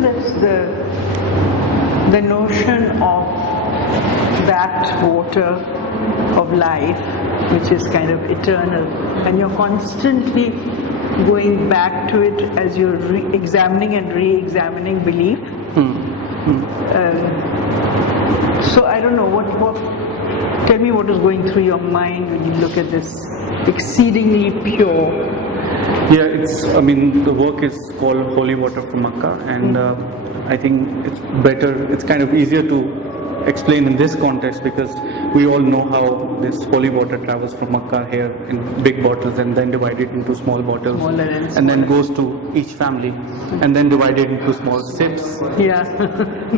there's the notion of that water of life, which is kind of eternal, and you're constantly going back to it as you're examining and re-examining belief. So I don't know, tell me what is going through your mind when you look at this exceedingly pure. Yeah, the work is called Holy Water from Makkah, and I think it's kind of easier to explain in this context because we all know how this holy water travels from Makkah here in big bottles and then divided into small bottles and then goes to each family and then divided into small sips. Yeah.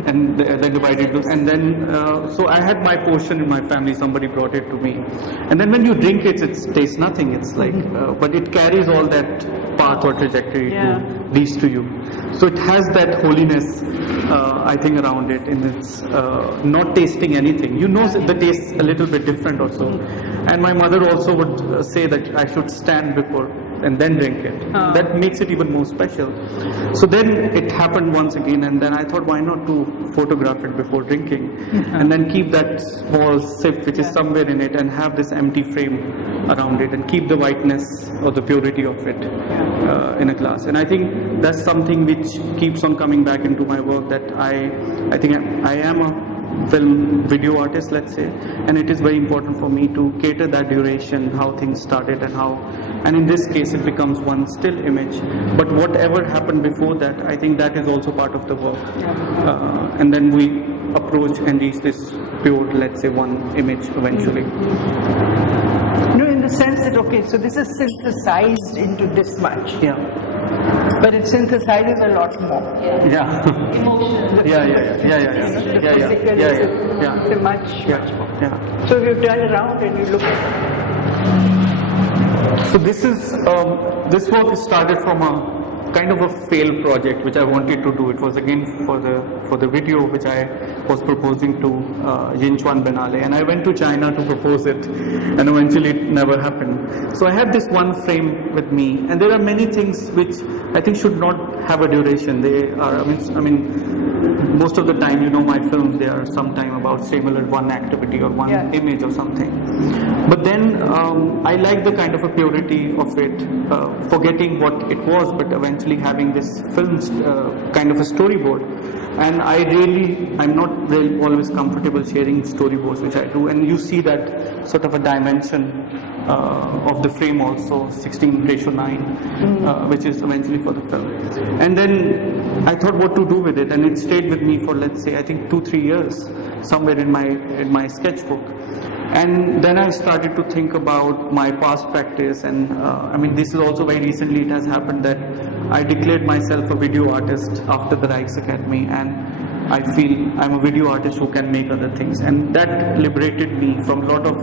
And then divided into, and then so I had my portion in my family, somebody brought it to me, and then when you drink it tastes nothing. It's like but it carries all that path or trajectory to leads to you. So it has that holiness, I think, around it, in its not tasting anything. You know the taste a little bit different also. And my mother also would say that I should stand before and then drink it. That makes it even more special. So then it happened once again, and then I thought, why not to photograph it before drinking, and then keep that small sip which is somewhere in it and have this empty frame around it and keep the whiteness or the purity of it in a glass. And I think that's something which keeps on coming back into my work, that I think I am a film video artist, let's say, and it is very important for me to cater that duration, how things started and in this case it becomes one still image, but whatever happened before that, I think that is also part of the work, and then we approach and reach this pure, let's say, one image eventually. No, in the sense that, okay, so this is synthesized into this much. Yeah. But it synthesizes a lot more. Yeah. Emotional. Yeah. Much more. Yeah. So if you turn around and you look at So this work started from a kind of a failed project which I wanted to do. It was again for the video which I was proposing to Yinchuan Benale, and I went to China to propose it, and eventually it never happened. So I had this one frame with me, and there are many things which I think should not have a duration. They are, I mean, most of the time, you know, my films, they are sometime about similar one activity or one image or something. But then I like the kind of a purity of it, forgetting what it was, but eventually having this film kind of a storyboard. And I'm not really always comfortable sharing storyboards, which I do, and you see that sort of a dimension of the frame also, 16:9, which is eventually for the film. And then I thought what to do with it, and it stayed with me for, let's say, I think 2-3 years, somewhere in my sketchbook. And then I started to think about my past practice, and I mean, this is also very recently it has happened that I declared myself a video artist after the Rijks Academy, and I feel I'm a video artist who can make other things, and that liberated me from a lot of.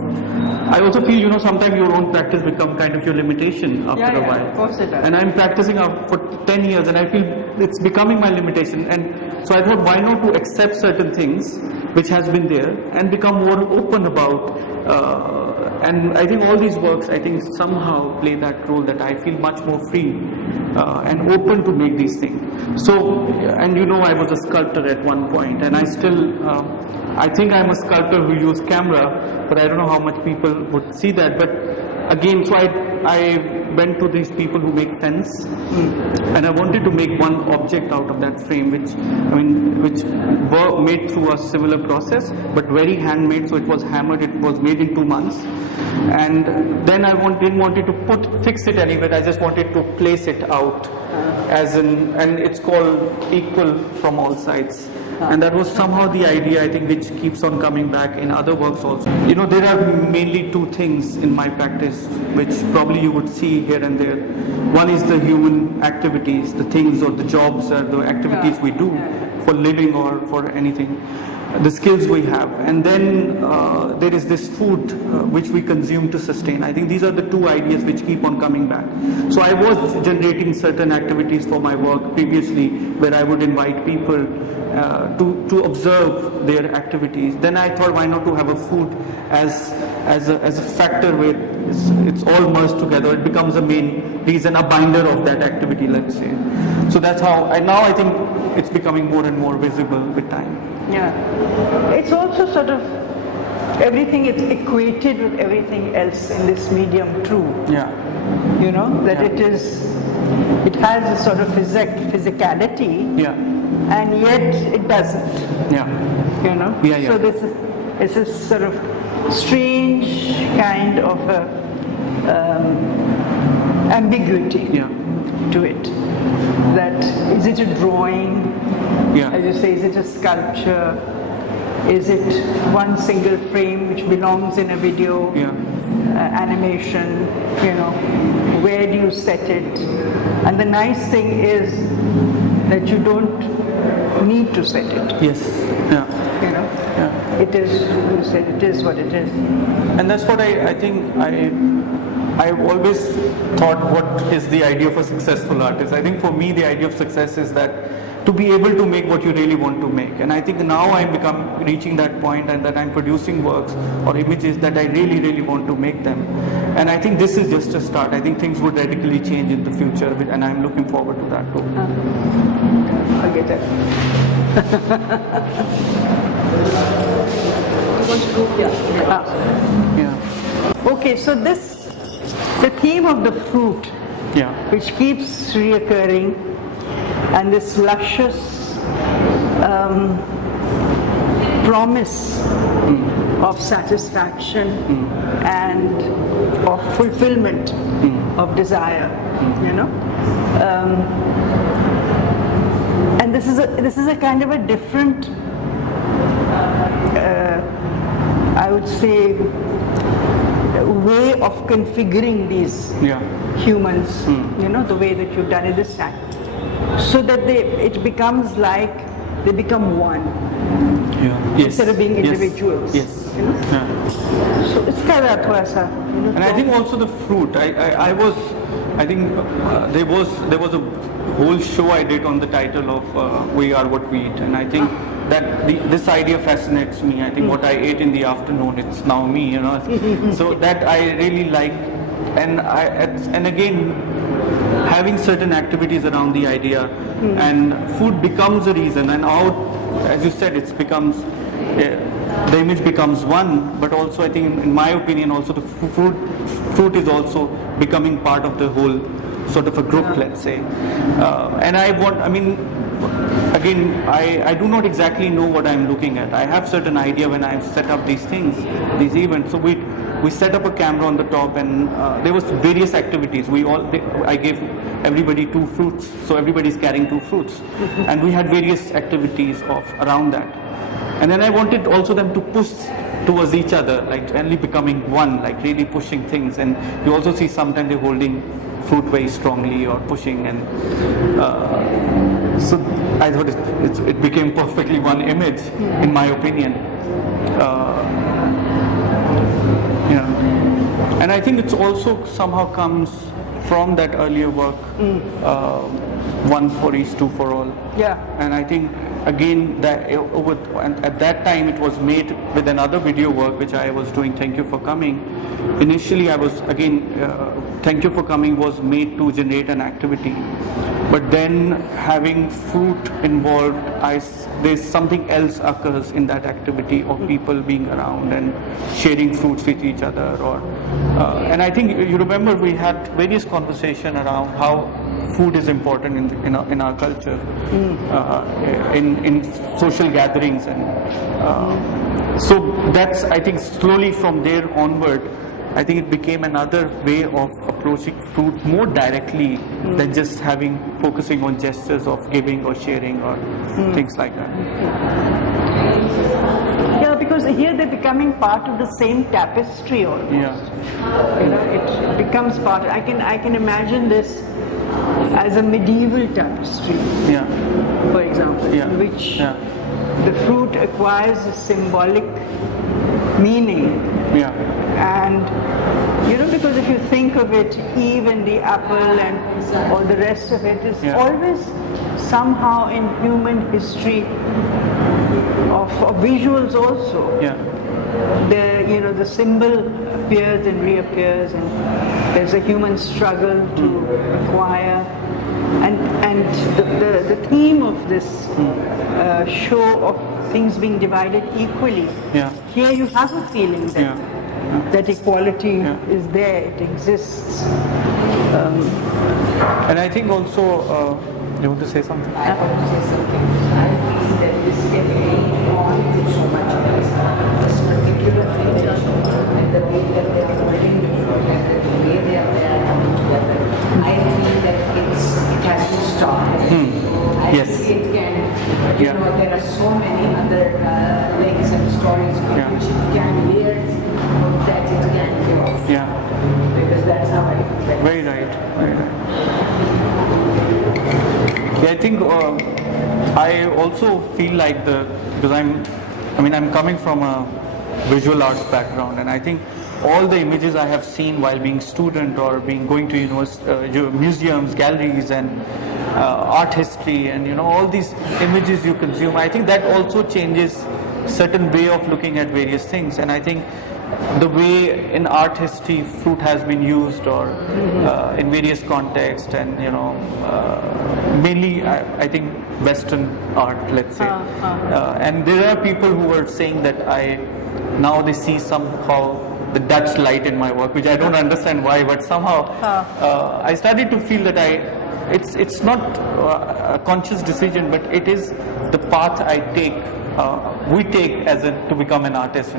I also feel, you know, sometimes your own practice become kind of your limitation after a while. Of course it does. And I'm practicing for 10 years, and I feel it's becoming my limitation. And so I thought, why not to accept certain things which has been there and become more open about. And I think all these works, I think, somehow play that role, that I feel much more free and open to make these things. So, and you know, I was a sculptor at one point, and I still, I think I'm a sculptor who use camera, but I don't know how much people would see that. But again, so I went to these people who make pens, and I wanted to make one object out of that frame, which were made through a similar process, but very handmade. So it was hammered. It was made in 2 months, and then I didn't want to fix it anywhere. I just wanted to place it out, and it's called Equal from All Sides. And that was somehow the idea, I think, which keeps on coming back in other works also. You know, there are mainly two things in my practice which probably you would see here and there. One is the human activities, the things or the jobs or the activities we do for living or for anything, the skills we have. And then there is this food which we consume to sustain. I think these are the two ideas which keep on coming back. So I was generating certain activities for my work previously where I would invite people to observe their activities. Then I thought, why not to have a food as a factor where it's all merged together. It becomes a main reason, a binder of that activity, let's say. So that's how, and now I think it's becoming more and more visible with time. Yeah. It's also sort of, everything is equated with everything else in this medium too. Yeah. You know, that Yeah. it has a sort of physicality, Yeah. and yet it doesn't. Yeah. You know? Yeah, yeah. So it's a sort of strange kind of ambiguity Yeah. to it. That, is it a drawing? Yeah. As you say, is it a sculpture? Is it one single frame which belongs in a video? Yeah. Animation, you know, where do you set it? And the nice thing is that you don't need to set it. Yes. Yeah. You know, Yeah. it is, you said, it is what it is. And that's what I think I've always thought, what is the idea of a successful artist? I think for me the idea of success is that to be able to make what you really want to make. And I think now I'm reaching that point, and that I'm producing works or images that I really, really want to make them. And I think this is just a start. I think things would radically change in the future, and I'm looking forward to that too. I get it. Yeah. Okay, so the theme of the fruit, Yeah. which keeps reoccurring, and this luscious promise of satisfaction and of fulfillment of desire, you know. And this is a kind of a different, I would say, way of configuring these Yeah. humans, you know, the way that you've done it this time, so that it becomes like they become one, Yeah. Yes. instead of being individuals. Yes. You know? Yeah. So it's kind of thoda sa, you know, And I think also the fruit. I think there was a whole show I did on the title of "We Are What We Eat," and I think that this idea fascinates me. I think what I ate in the afternoon, it's now me, you know. So that I really like, and again, having certain activities around the idea, and food becomes a reason, and how, as you said, it becomes. The image becomes one, but also I think, in my opinion, also the fruit is also becoming part of the whole sort of a group, let's say. And again, I do not exactly know what I'm looking at. I have certain idea when I set up these things, these events. So we set up a camera on the top, and there was various activities. I gave everybody 2 fruits, so everybody's carrying 2 fruits, and we had various activities around that. And then I wanted also them to push towards each other, like really becoming one, like really pushing things. And you also see sometimes they're holding fruit very strongly or pushing, and so I thought it became perfectly one image, in my opinion. Yeah. And I think it's also somehow comes from that earlier work, one for each, two for all. Yeah. And I think again that at that time it was made with another video work which I was doing, Thank You for Coming. Initially I was again Thank You for Coming was made to generate an activity, but then having fruit involved, there's something else occurs in that activity of people being around and sharing fruits with each other, and I think you remember we had various conversation around how food is important in our culture, in social gatherings, and so that's, I think, slowly from there onward, I think it became another way of approaching food more directly than just focusing on gestures of giving or sharing or things like that. Yeah, because here they're becoming part of the same tapestry almost. Yeah. You know, it becomes part. I can imagine this as a medieval tapestry, Yeah. for example, Yeah. in which Yeah. the fruit acquires a symbolic meaning. Yeah. And you know, because if you think of it, even the apple and all the rest of it is always somehow in human history of visuals also. Yeah. The symbol appears and reappears, and there's a human struggle to acquire And the theme of this show of things being divided equally. Yeah. Here you have a feeling that that equality is there, it exists. And I think also, you want to say something? I want to say something. I feel that this can go on with so much else. This particular image and the way that they are holding it together, the way they are coming together, I feel that it has to stop. I Yes. think it can, you know, there are so many other links and stories which it can wear that it can go. Yeah. Because that's how I feel. Very right. Very right. Yeah, I think I also feel like because I'm coming from a visual arts background, and I think all the images I have seen while being student or going to museums, galleries, and art history, and all these images you consume, I think that also changes certain way of looking at various things. And I think the way in art history fruit has been used, or in various contexts, and mainly I think Western art, let's say, and there are people who are saying that now they see somehow the Dutch light in my work, which I don't understand why, but somehow I started to feel that it's not a conscious decision, but it is the path we take to become an artist,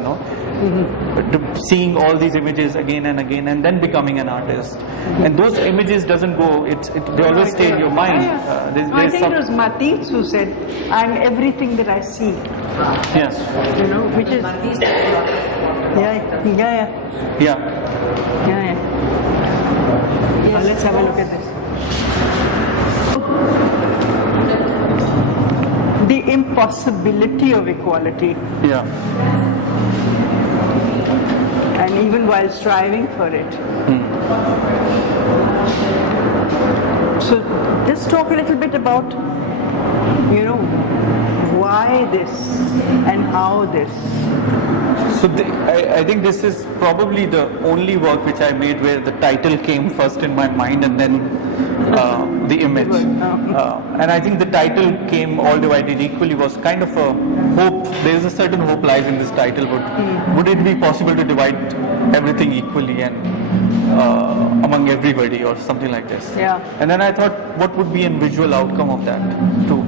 seeing all these images again and again, and then becoming an artist. And those images doesn't go, they always stay in your mind. I think it was Matisse who said, "I'm everything that I see." Yes. Which is yeah. Let's have a look at this. The impossibility of equality. Yeah. And even while striving for it. So just talk a little bit about, why this and how this. So I think this is probably the only work which I made where the title came first in my mind, and then the image. And I think the title came all divided equally was kind of a hope. There is a certain hope lies in this title. Would it be possible to divide everything equally and among everybody, or something like this? Yeah. And then I thought, what would be a visual outcome of that too?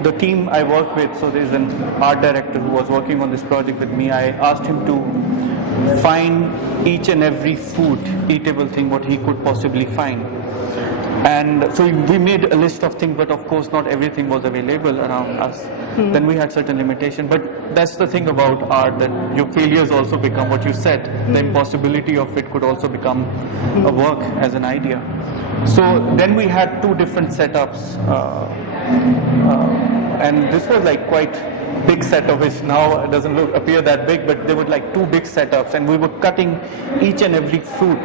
The team I work with, so there's an art director who was working on this project with me. I asked him to find each and every food, eatable thing, what he could possibly find. And so we made a list of things, but of course not everything was available around us. Then we had certain limitation. But that's the thing about art, that your failures also become what you said. The impossibility of it could also become a work as an idea. So then we had two different setups. And this was like quite big setup, which now doesn't appear that big, but they were like two big setups, and we were cutting each and every fruit.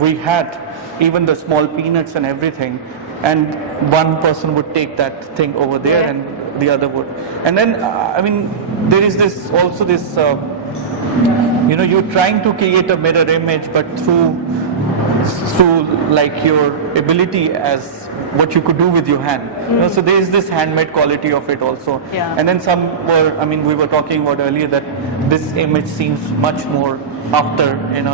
We had even the small peanuts and everything, and one person would take that thing over there, and the other would. And then there is this you're trying to create a mirror image, but through like your ability as what you could do with your hand. So there is this handmade quality of it also. Yeah. And then we were talking about earlier that this image seems much more after, It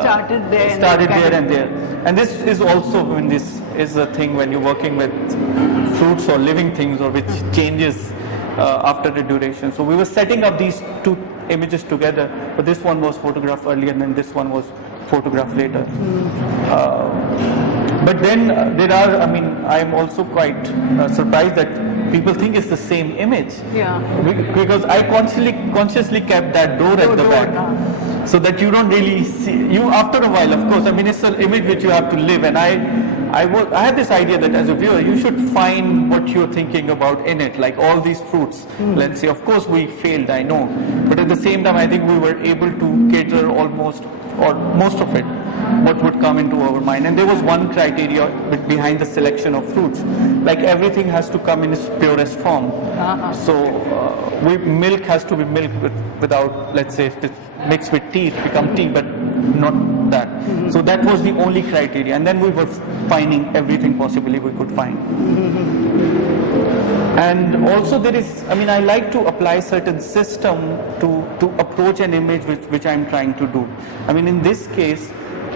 started there. It started there and there. And this is also, this is a thing when you're working with fruits or living things, or which changes after the duration. So we were setting up these two images together, but this one was photographed earlier, and then this one was photographed later. But then I'm also quite surprised that people think it's the same image. Yeah. Because I consciously kept that door at the back, so that you don't really see. After a while, of course, it's an image which you have to live, and I had this idea that as a viewer, you should find what you're thinking about in it, like all these fruits. Let's say, of course, we failed, I know, but at the same time, I think we were able to cater almost, or most of it, what would come into our mind. And there was one criteria behind the selection of fruits, like everything has to come in its purest form. So milk has to be milk without, let's say, if it's mixed with tea, it becomes tea, but not that. So that was the only criteria, and then we were finding everything possibly we could find. And also there is, I mean, I like to apply certain system to approach an image which I'm trying to do. I mean, in this case,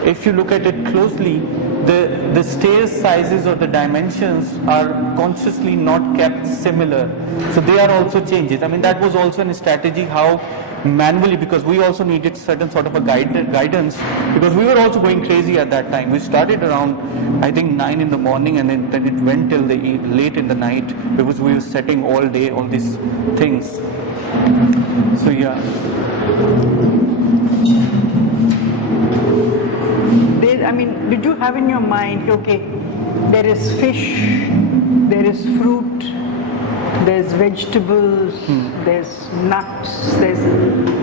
if you look at it closely, the stair sizes or the dimensions are consciously not kept similar. So they are also changes. I mean, that was also a strategy how manually, because we also needed certain sort of a guidance, because we were also going crazy at that time. We started around, I think, 9 in the morning, and then it went till late in the night, because we were setting all day, all these things. So yeah. I mean, did you have in your mind, okay, there is fish, there is fruit, there's vegetables, there's nuts,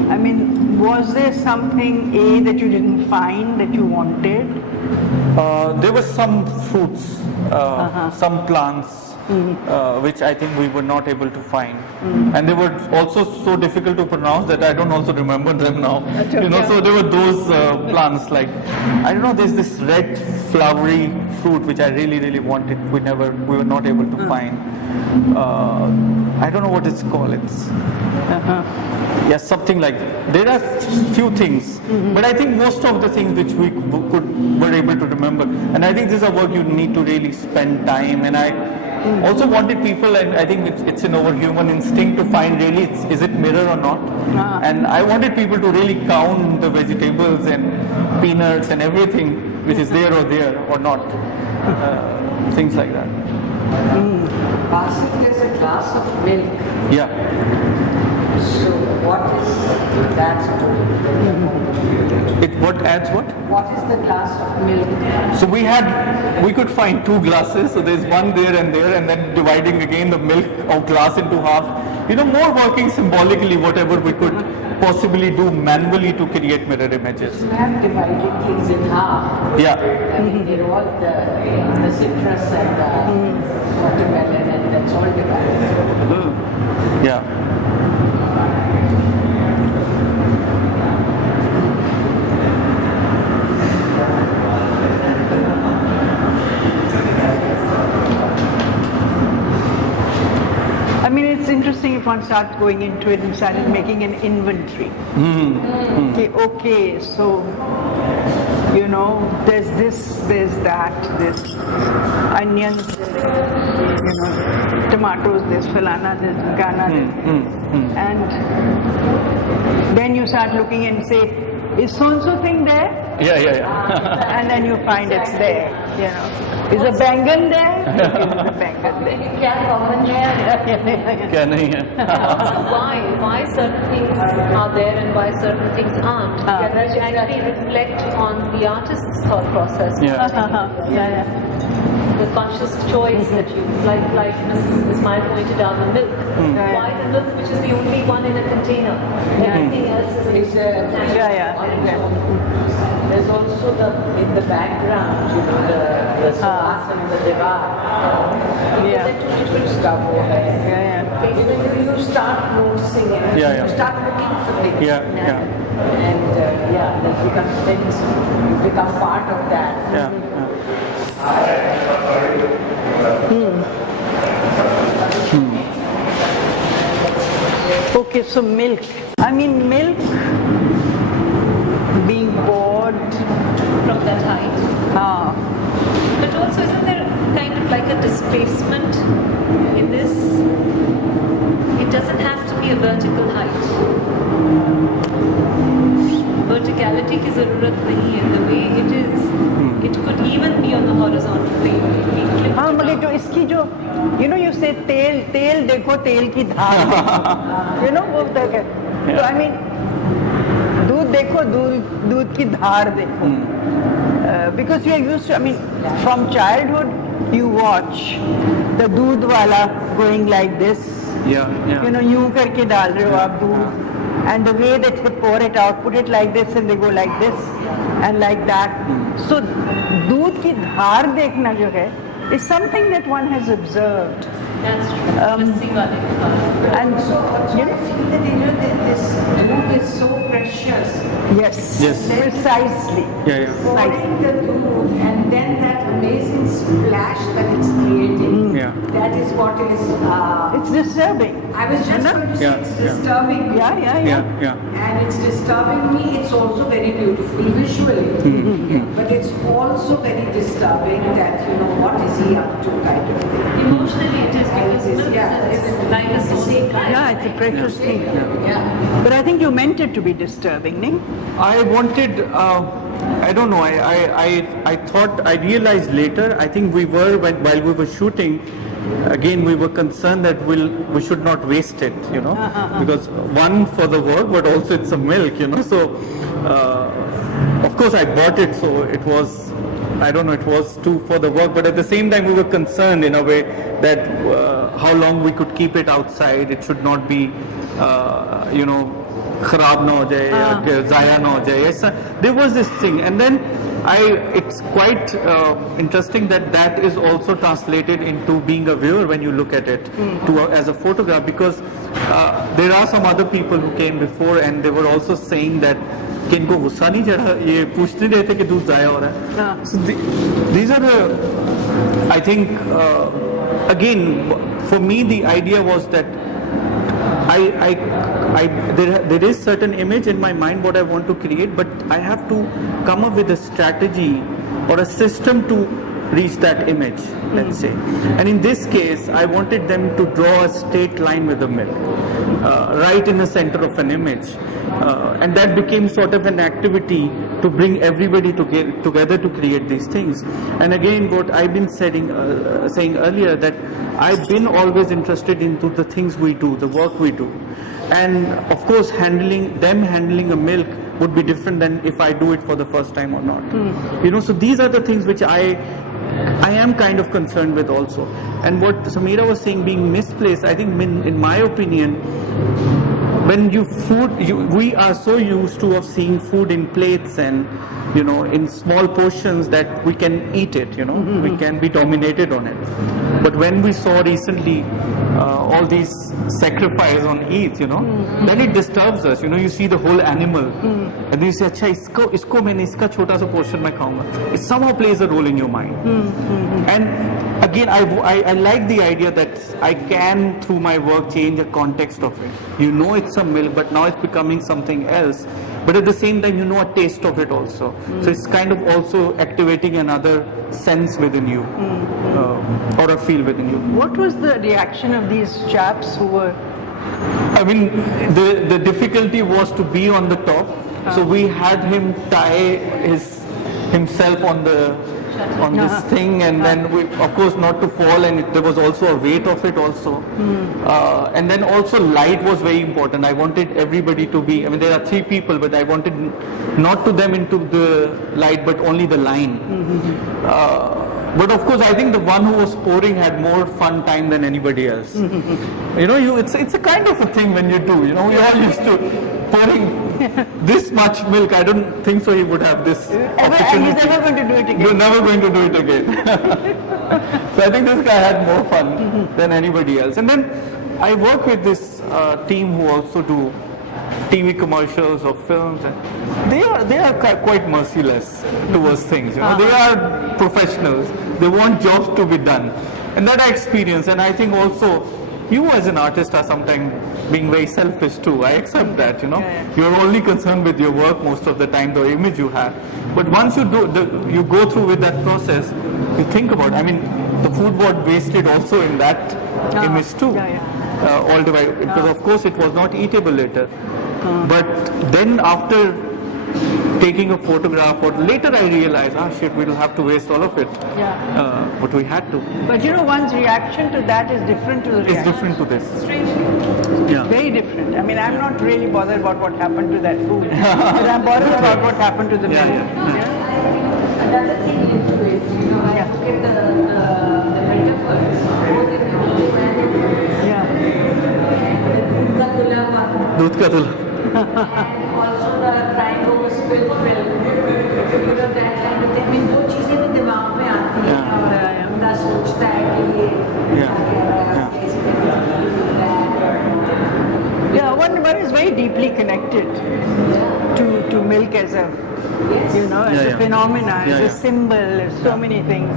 I mean, was there something, A, that you didn't find that you wanted? There were some fruits, some plants, which I think we were not able to find. And they were also so difficult to pronounce that I don't also remember them now. You know, so there were those plants like, I don't know, there's this red flowery fruit which I really wanted. We were not able to find. I don't know what it's called. It's yes, something like that. There are few things, but I think most of the things which we were able to remember. And I think this is a work you need to really spend time. And I also wanted people, and I think it's in our human instinct to find really is it mirror or not. And I wanted people to really count the vegetables and peanuts and everything which is there or not. Things like that. Basir, there's a glass of milk. Yeah. So what is that to? What adds what? What is the glass of milk? So we could find 2 glasses, so there's one there, and then dividing again the milk of glass into half. You know, more working symbolically, whatever we could possibly do manually to create mirror images. You have divided things in half. Yeah. I mean, they're all the citrus and the watermelon, and that's all divided. Yeah. I mean, it's interesting if one starts going into it and started making an inventory. Okay, so, you know, there's this, there's that, there's onions, there's, you know, tomatoes, there's falana, there's ghana, and then you start looking and say, is so-and-so thing there? Yeah. And then you find it's there, you know. Is a bangan there? Is a bangan there? क्या नहीं है? Why certain things are there and why certain things aren't? Which actually reflect on the artist's thought process. Yeah. The conscious choice that you, like Mrs. Ismail pointed out, the milk. Why the milk, which is the only one in a container? Everything else is There's also in the background, you know, the Sameera and the Devar. Different stuff over there. You start noticing it. You start looking for things. And you become part of that. Okay, so milk. I mean, milk being bought from that height. But also, isn't there kind of like a displacement in this? It doesn't have to be a vertical height. Verticality की ज़रूरत नहीं है. The way it is, it could even be on the horizontal plane. हाँ, मगर जो इसकी जो, you know, you say तेल देखो, तेल की धार देखो, you know, वो तक है. So I mean, दूध देखो, दूध की धार देखो. Because you are used to, I mean, from childhood you watch the दूध वाला going like this. You know, यूं करके डाल रहे हो आप दूध. And the way that they pour it out, put it like this and they go like this and like that. So, दूध की धार देखना जो है is something that one has observed That's true. Lassi wale ke baad. And So also you I know, feel that this dude is so precious. yes, Yes. precisely. Yeah, yeah. Pouring the dude and then that amazing splash that it's creating. Yeah. That is what is. It's disturbing. I was just Isn't it? going to say Yeah, it's yeah. disturbing. Yeah, yeah, yeah. Yeah, yeah. And it's disturbing me. It's also very beautiful visually, but it's also very disturbing that what is he up to kind of thing. Emotionally, it is because It is, milk yeah, is it's like a soul. Yeah, it's a precious thing. Yeah. But I think you meant it to be disturbing, Ning. I wanted, I don't know, I thought, I realized later, I think we were, while we were shooting, again we were concerned that we should not waste it, because one for the work, but also it's a milk, so of course I bought it, so it was, I don't know, it was too for the work, but at the same time we were concerned in a way that how long we could keep it outside. It should not be, खराब ना हो जाए या ज़ाया ना हो जाए ऐसा. There was this thing, and then it's quite interesting that is also translated into being a viewer when you look at it as a photograph, because there are some other people who came before and they were also saying that कि इनको गुस्सा नहीं चढ़ा, ये पूछते रहे थे कि दूध ज़ाया हो रहा है. So these are the, I think again for me the idea was that there is certain image in my mind what I want to create, but I have to come up with a strategy or a system to reach that image, let's say. And in this case, I wanted them to draw a straight line with the milk, right in the center of an image. And that became sort of an activity to bring everybody together to create these things. And again, what I've been saying earlier, that I've been always interested into the things we do, the work we do. And of course, handling a milk would be different than if I do it for the first time or not. So these are the things which I am kind of concerned with also. And what Sameera was saying, being misplaced, I think in my opinion, when we are so used to of seeing food in plates and in small portions that we can eat it, we can be dominated on it. But when we saw recently all these sacrifice on Eid, then it disturbs us. You see the whole animal, and then you say, "Acha, isko maine iska chota sa portion mein khaunga." It somehow plays a role in your mind. And again, I like the idea that I can, through my work, change the context of it. It's a milk, but now it's becoming something else. But at the same time, a taste of it also. So it's kind of also activating another sense within you, or a feel within you. What was the reaction of these chaps who were... I mean, the difficulty was to be on the top. So we had him tie himself on this thing, and then we, of course, not to fall, and there was also a weight of it also. And then also light was very important. I wanted everybody to be, I mean, there are 3 people, but I wanted not to them into the light, but only the line. But of course, I think the one who was pouring had more fun time than anybody else. It's a kind of a thing when you do. We all used to pouring this much milk. I don't think so he would have this opportunity. And he's never going to do it again. You're never going to do it again. So I think this guy had more fun than anybody else. And then I work with this team who also do TV commercials or films, and they are quite merciless towards things. They are professionals. They want jobs to be done, and that I experience. And I think also you as an artist are sometimes being very selfish too. I accept that. You're only concerned with your work most of the time, the image you have. But once you you go through with that process, you think about. I mean, the food was wasted also in that image too. All the way, because of course it was not eatable later. But then after taking a photograph, or later I realized, shit, we'll have to waste all of it. But we had to. But one's reaction to that is different to the reaction. It's different to this. It's very different. I mean, I'm not really bothered about what happened to that food. But I'm bothered about what happened to the milk. Another thing into it, I look at the metaphors, both in Urdu and दूध का दूल्हा. and also the crying over spilled milk. That kind of thing. I mean, वो चीजें भी दिमाग में आती हैं और बंदा सोचता है कि ये क्या कह रहा है. very deeply connected to milk as a, you know, as a phenomena, as a symbol, as so many things.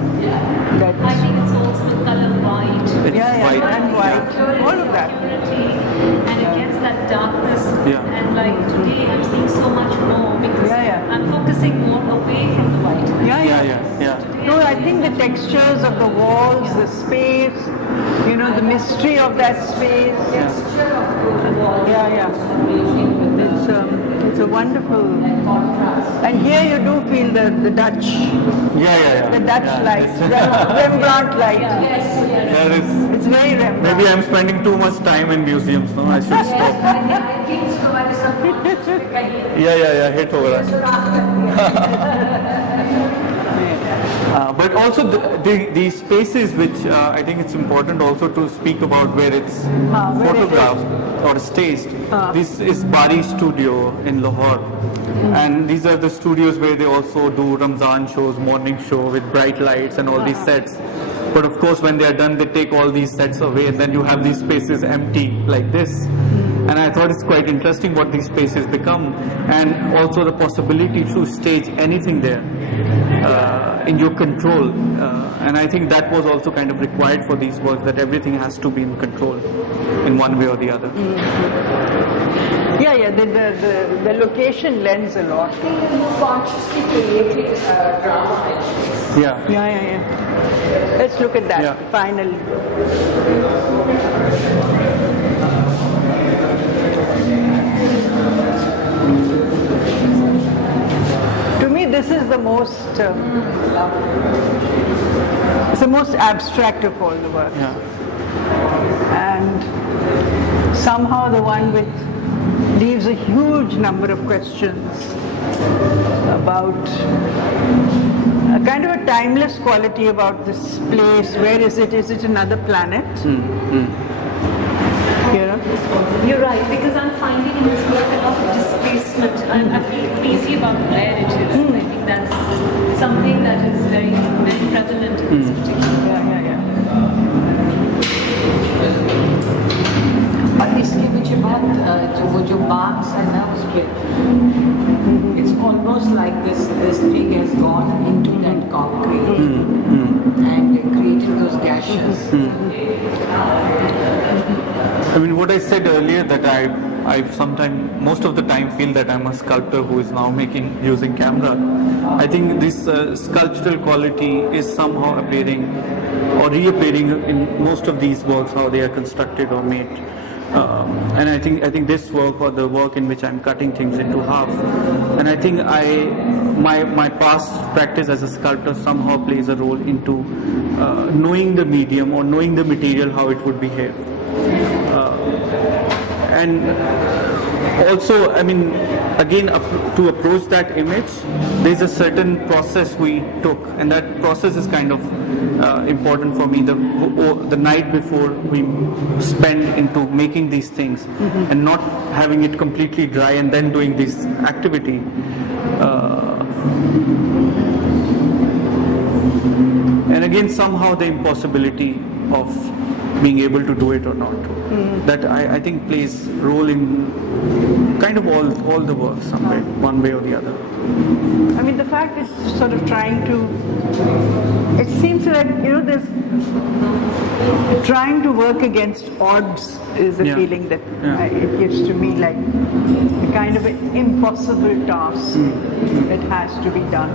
That I think it's also the color white. White. and white, all of that. Purity and against that darkness. Yeah. And like today I'm seeing so much more because Yeah. I'm focusing more away from the white. No, I think the textures of the walls, the space, you know, the mystery of that space. It's a wonderful. And here you do feel the Dutch. The Dutch light, Rembrandt light. There is. It's very Rembrandt. Maybe I'm spending too much time in museums. No, I should stop. Hit over that. But also the spaces which I think it's important also to speak about where it's photographed or staged. This is Bari Studio in Lahore. And these are the studios where they also do Ramzan shows, morning show with bright lights and all these sets. But of course when they are done, they take all these sets away and then you have these spaces empty like this. And I thought it's quite interesting what these spaces become, and also the possibility to stage anything there in your control. And I think that was also kind of required for these works, that everything has to be in control in one way or the other. The location lends a lot. Consciously created drama. Let's look at that final. To me, this is the most. It's the most abstract of all the works, and somehow the one with leaves a huge number of questions about a kind of a timeless quality about this place. Where is it? Is it another planet? You know? You're right, because I'm finding in this work a lot of displacement. I feel easy about where it is. I think that's something that is very, very prevalent in this particular. और इसके पीछे बहुत वो जो marks है ना उसके, it's almost like this thing has gone into that concrete and created those gashes. I mean, what I said earlier, that I sometimes, most of the time, feel that I'm a sculptor who is now using camera. I think this sculptural quality is somehow appearing or reappearing in most of these works, how they are constructed or made. And I think this work, or the work in which I'm cutting things into half, and I think my past practice as a sculptor somehow plays a role into knowing the medium or knowing the material, how it would behave. And also, I mean, again, to approach that image, there's a certain process we took, and that process is kind of important for me. The night before we spend into making these things, and not having it completely dry and then doing this activity. And again, somehow the impossibility of being able to do it or not. That I think plays role in kind of all the work somewhere, one way or the other. I mean, the fact is sort of trying to, it seems like, you know, there's trying to work against odds is a feeling that it gives to me, like a kind of an impossible task that has to be done.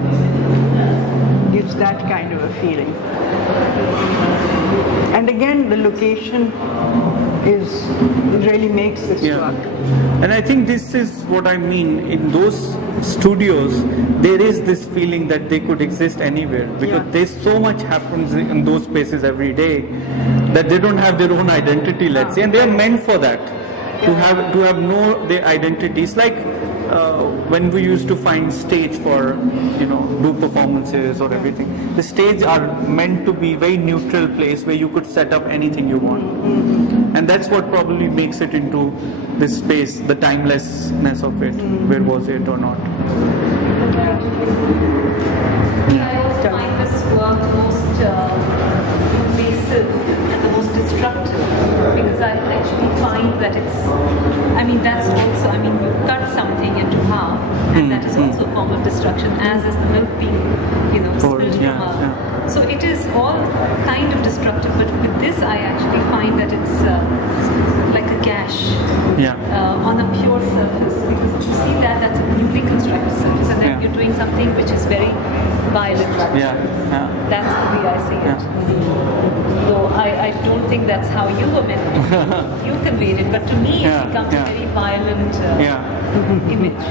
Gives that kind of a feeling. And again, the location really makes this work. And I think this is what I mean. In those studios, there is this feeling that they could exist anywhere, because there's so much happens in those spaces every day that they don't have their own identity, let's say, and they are meant for that. To have their identity. It's like when we used to find stage for, do performances or everything. The stage are meant to be very neutral place where you could set up anything you want. And that's what probably makes it into this space, the timelessness of it. Where was it or not? I also find this work most invasive and the most destructive, because because I actually find that that's also, you cut something into half, and that is also a form of destruction, as is the milk being, spilled from a... So it is all kind of destructive, but with this I actually find that it's like a gash on a pure surface, because if you see that's a newly constructed surface, and then you're doing something which is very violent. That's the way I see it. Though I don't think that's how you were meant to, you conveyed it, but to me it becomes a very violent image.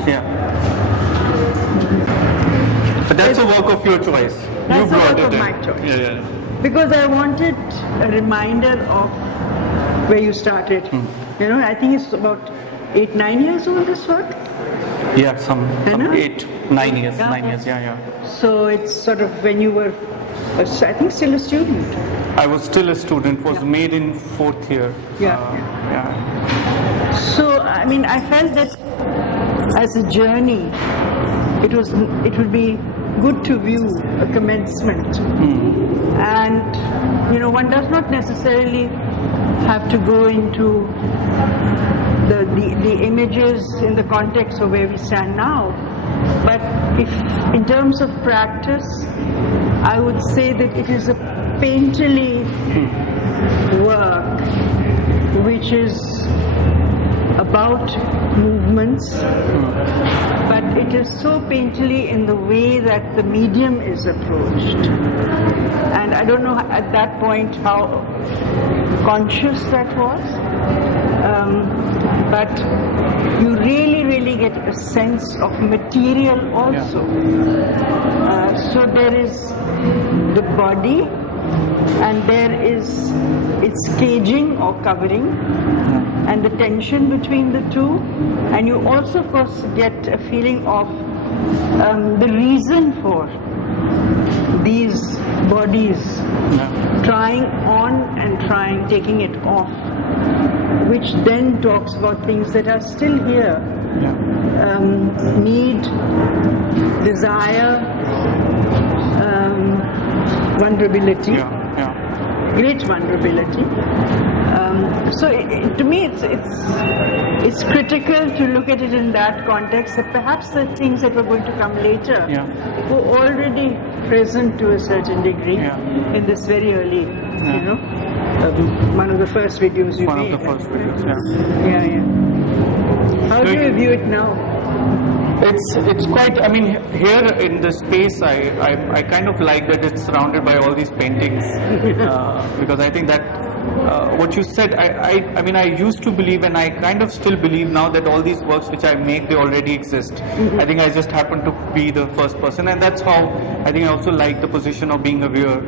But that's a work of your choice. That's You a brought work it of in. my choice. Because I wanted a reminder of where you started. I think it's about 8-9 years old, this work. Yeah, some 8-9 years. 9 years, So it's sort of when you were, I think, still a student. I was still a student, was made in 4th year. So, I felt that as a journey, it would be good to view a commencement. And, one does not necessarily have to go into the images in the context of where we stand now. But if, in terms of practice, I would say that it is a painterly work which is about movements, but it is so painterly in the way that the medium is approached. And I don't know at that point how conscious that was, but you really get a sense of material also. So there is the body, and there is its caging or covering, and the tension between the two, and you also of course get a feeling of the reason for these bodies trying on and taking it off, which then talks about things that are still here. Need, desire, vulnerability, great vulnerability. So to me it's critical to look at it in that context, that perhaps the things that were going to come later were already present to a certain degree in this very early, one of the first videos you made. One of the first videos, How do you view it now? It's quite, here in the space, I kind of like that it's surrounded by all these paintings, because I think that what you said, I used to believe, and I kind of still believe now, that all these works which I make, they already exist. I think I just happen to be the first person, and that's how I think I also like the position of being a viewer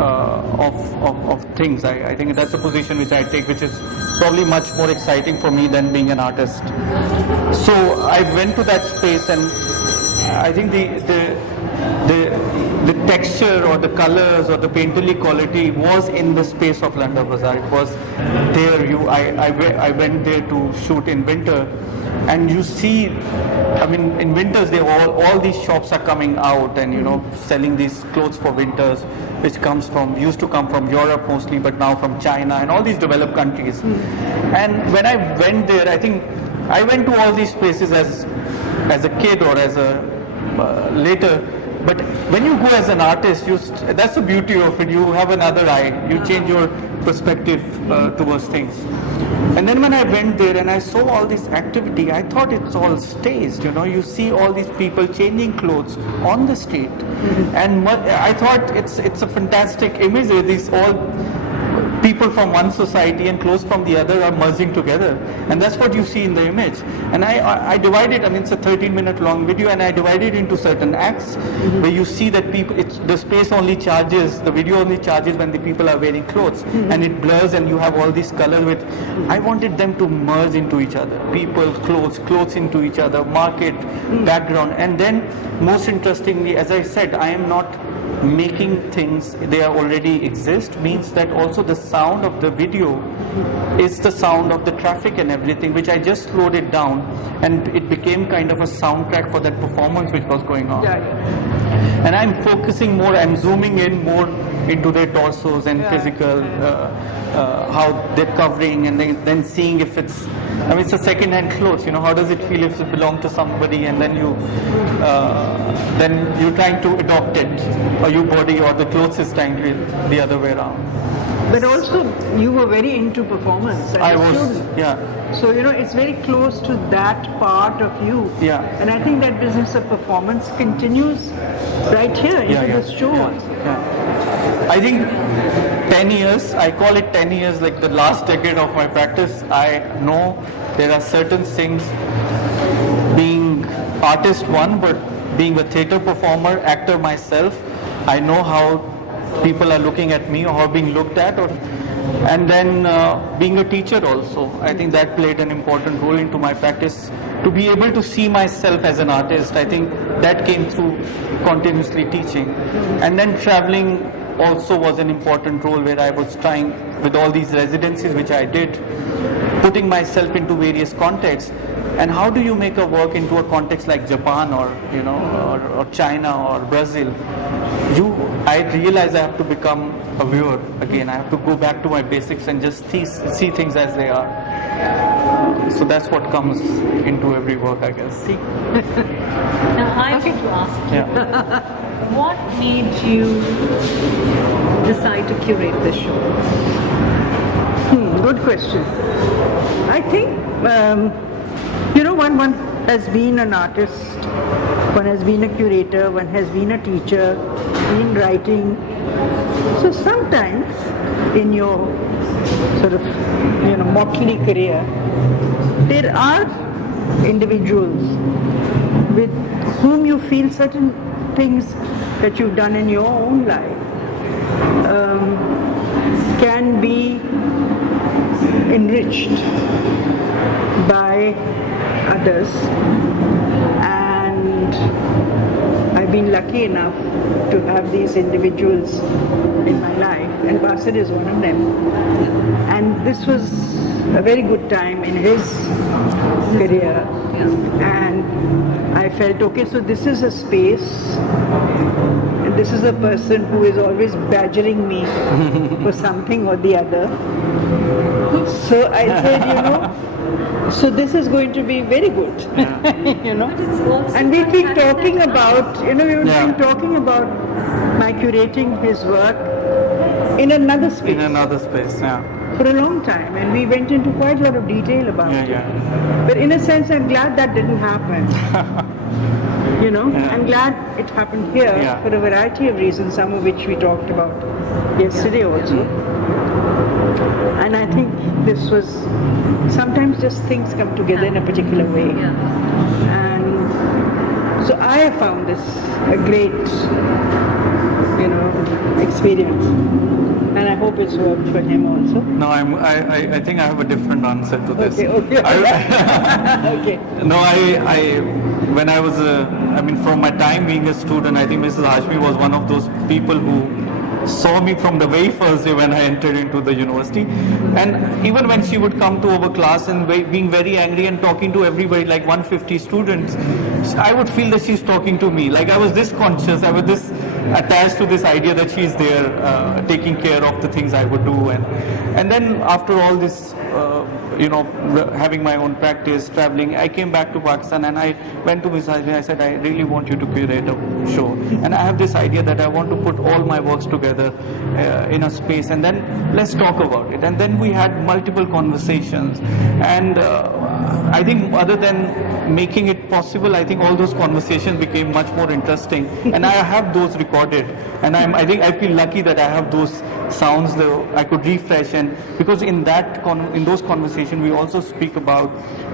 of things. I think that's a position which I take, which is probably much more exciting for me than being an artist. So I went to that space, and I think the texture or the colors or the painterly quality was in the space of London Bazaar. It was there. I went there to shoot in winter, and you see, in winters all these shops are coming out and selling these clothes for winters, which used to come from Europe mostly, but now from China and all these developed countries. And when I went there, I think I went to all these places as a kid or as a later. But when you go as an artist, that's the beauty of it. You have another eye. You change your perspective towards things. And then when I went there and I saw all this activity, I thought it's all staged. You see all these people changing clothes on the street, and I thought it's a fantastic image. These all people from one society and clothes from the other are merging together, and that's what you see in the image. And I divided, it's a 13-minute long video, and I divided into certain acts where you see that the space only charges, the video only charges when the people are wearing clothes, and it blurs, and you have all these colors with. I wanted them to merge into each other, people, clothes into each other, market, background, and then most interestingly, as I said, I am not making things, they already exist, means that also the sound of the video is the sound of the traffic and everything, which I just slowed it down, and it became kind of a soundtrack for that performance which was going on. And I'm focusing more, I'm zooming in more into their torsos and physical, how they're covering, and then seeing if it's, I mean, it's a second-hand clothes, you know, how does it feel if it belongs to somebody, and then you're trying to adopt it, or your body or the clothes is trying to the other way around. But also, you were very into performance as I a was, student. So, you know, it's very close to that part of you. And I think that business of performance continues right here into this show also. I think 10 years, I call it 10 years, like the last decade of my practice. I know there are certain things, being artist one, but being a theatre performer, actor myself, I know how people are looking at me or how being looked at, and then being a teacher also. I think that played an important role into my practice. To be able to see myself as an artist, I think that came through continuously teaching. And then traveling also was an important role, where I was trying with all these residencies which I did, putting myself into various contexts. And how do you make a work into a context like Japan or, you know, or China or Brazil? I realize I have to become a viewer again. I have to go back to my basics and just see things as they are. So that's what comes into every work, I guess. Now I want to ask you, what made you decide to curate the show? Good question. I think, you know, one has been an artist, one has been a curator, one has been a teacher, been writing. So sometimes in your sort of, you know, motley career, there are individuals with whom you feel certain things that you've done in your own life can be enriched by others, and I've been lucky enough to have these individuals in my life, and Basir is one of them. And this was a very good time in his career, and I felt, okay, so this is a space, and this is a person who is always badgering me for something or the other. So I said, you know, so this is going to be very good, you know. And we keep talking about, you know, we've been talking about my curating his work in another space. In another space, For a long time, and we went into quite a lot of detail about it. But in a sense, I'm glad that didn't happen. You know, I'm glad it happened here for a variety of reasons, some of which we talked about yesterday also. And I think this was, sometimes just things come together in a particular way. And so I have found this a great, you know, experience. And I hope it's worked for him also. No, I think I have a different answer to this. Okay. No, when I was, from my time being a student, I think Mrs Hashmi was one of those people who saw me from the very first day when I entered into the university. And even when she would come to our class and being very angry and talking to everybody, like 150 students, I would feel that she's talking to me. Like I was this conscious, I was this attached to this idea that she's there taking care of the things I would do. And then after all this, having my own practice, traveling, I came back to Pakistan and I went to Mrs Hashmi. I said, I really want you to curate a show. And I have this idea that I want to put all my works together in a space, and then let's talk about it. And then we had multiple conversations. And I think other than making it possible, I think all those conversations became much more interesting. And I have those recorded. And I feel lucky that I have those sounds that I could refresh. And because in those conversations, we also speak about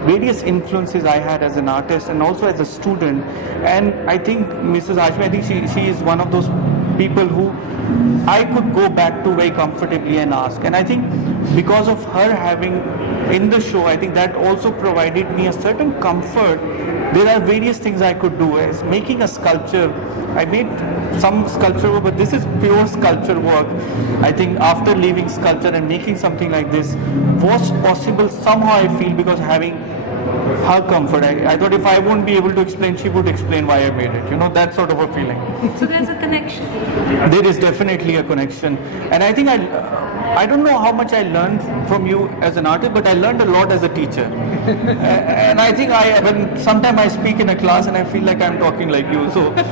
various influences I had as an artist and also as a student. And I think Mrs. Hashmi, I think she is one of those people who I could go back to very comfortably and ask. And I think because of her having in the show, I think that also provided me a certain comfort there are various things I could do. As making a sculpture, I made some sculpture work, but this is pure sculpture work. I think after leaving sculpture and making something like this was possible somehow, I feel, because having her comfort. I thought if I won't be able to explain, she would explain why I made it. You know, that sort of a feeling. So there's a connection. There is definitely a connection, and I think I don't know how much I learned from you as an artist, but I learned a lot as a teacher. And I think when sometimes I speak in a class and I feel like I'm talking like you. So no,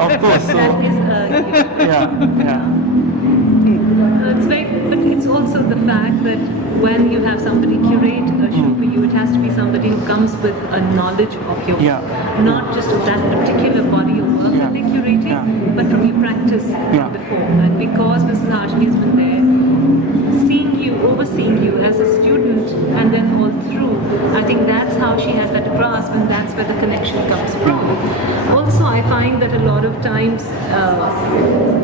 of course. So, That is yeah. it's very, but it's also the fact that when you have somebody curate a show for you, it has to be somebody who comes with a knowledge of your work, not just of that particular body of work that they're curating, but from your practice before. And because Mrs. Hashmi has been there, seeing you, overseeing you as a student, and then all through, I think that's how she has that grasp, and that's where the connection comes from. Also, I find that a lot of times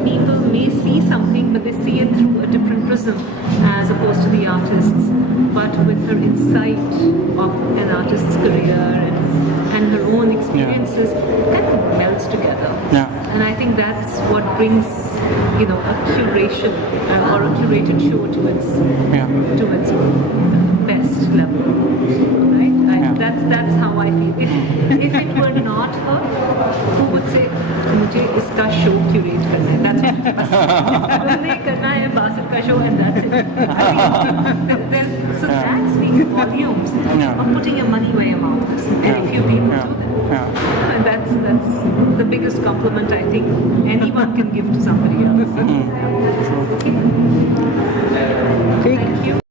people may see something, but they see it through a different prism as opposed to the artists. But with her insight of an artist's career and her own experiences, it kind of melts together. And I think that's what brings, you know, a curation or a curated show to its best level. Right? That's how I feel. If it were not her, who would say, "मुझे इसका show curate करना है." That's it. मुझे करना है Basir का show, and that's it. So that speaks volumes of putting your money where your mouth is, and if you people do that. And that's the biggest compliment I think anyone can give to somebody else. Okay. Thank you.